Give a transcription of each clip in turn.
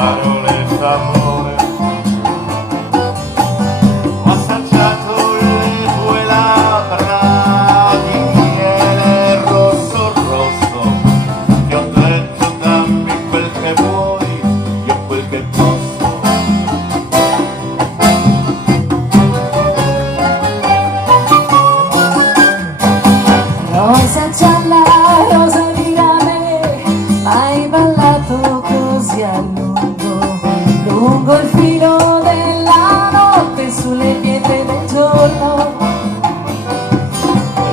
parole d'amore. Ho assaggiato le tue labbra di miele rosso rosso. Ti ho detto dammi quel che vuoi, io quel che posso. Rosa gialla, rosa di rame, hai ballato così a lungo, lungo il filo della notte, sulle pietre del giorno.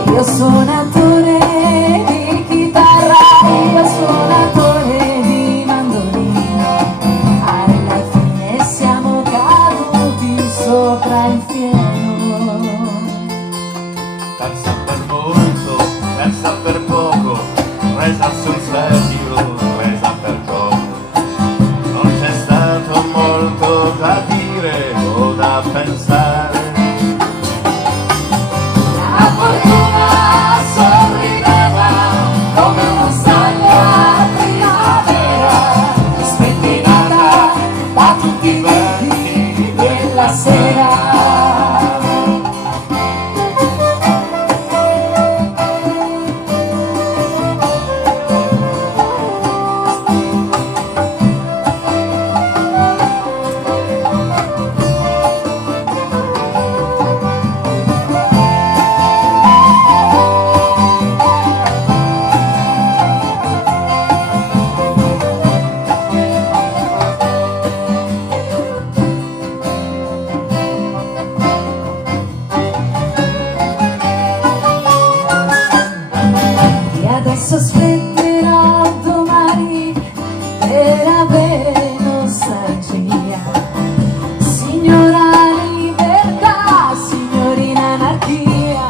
Io suonatore di chitarra, io suonatore di mandolino, alla fine siamo caduti sopra il fieno. Persa per molto, persa per poco, resa sul serio, resa per gioco. Non c'è stato molto da dire o da pensare. La fortuna sorrideva come una stalla primavera, spettinata da tutti i venti della sera. Adesso aspetterò domani per avere nostalgia. Signora libertà, signorina anarchia,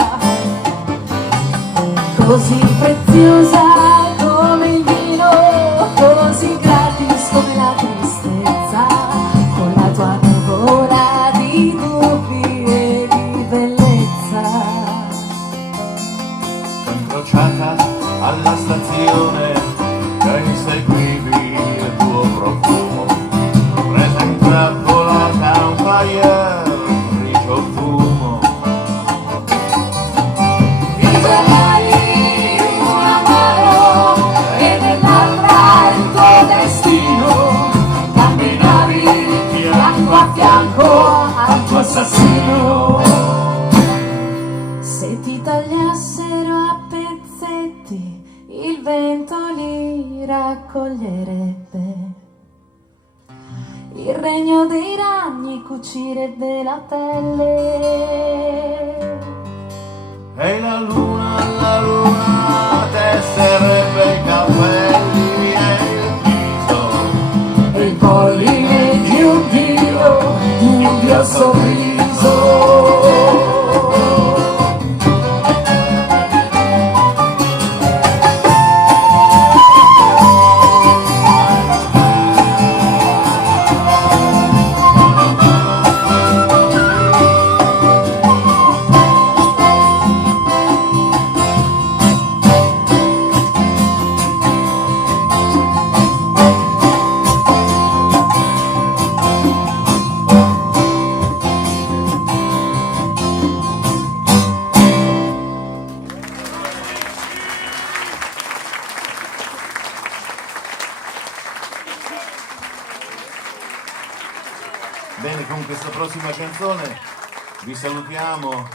così preziosa come il vino, così gratis come la tristezza, con la tua nuvola di dubbi e di bellezza. Incrociata alla stazione che inseguivi il tuo profumo, presa in trappola da un fire, grigio fumo. I giornali una mano e nell'altra il tuo destino, camminavi fianco a fianco al tuo assassino. Se ti tagliassero a pezzetti il vento li raccoglierebbe, il regno dei ragni cucirebbe la pelle. E la luna tesserebbe i capelli e il viso, E il polline di un dio sorriso. Bene, con questa prossima canzone vi salutiamo.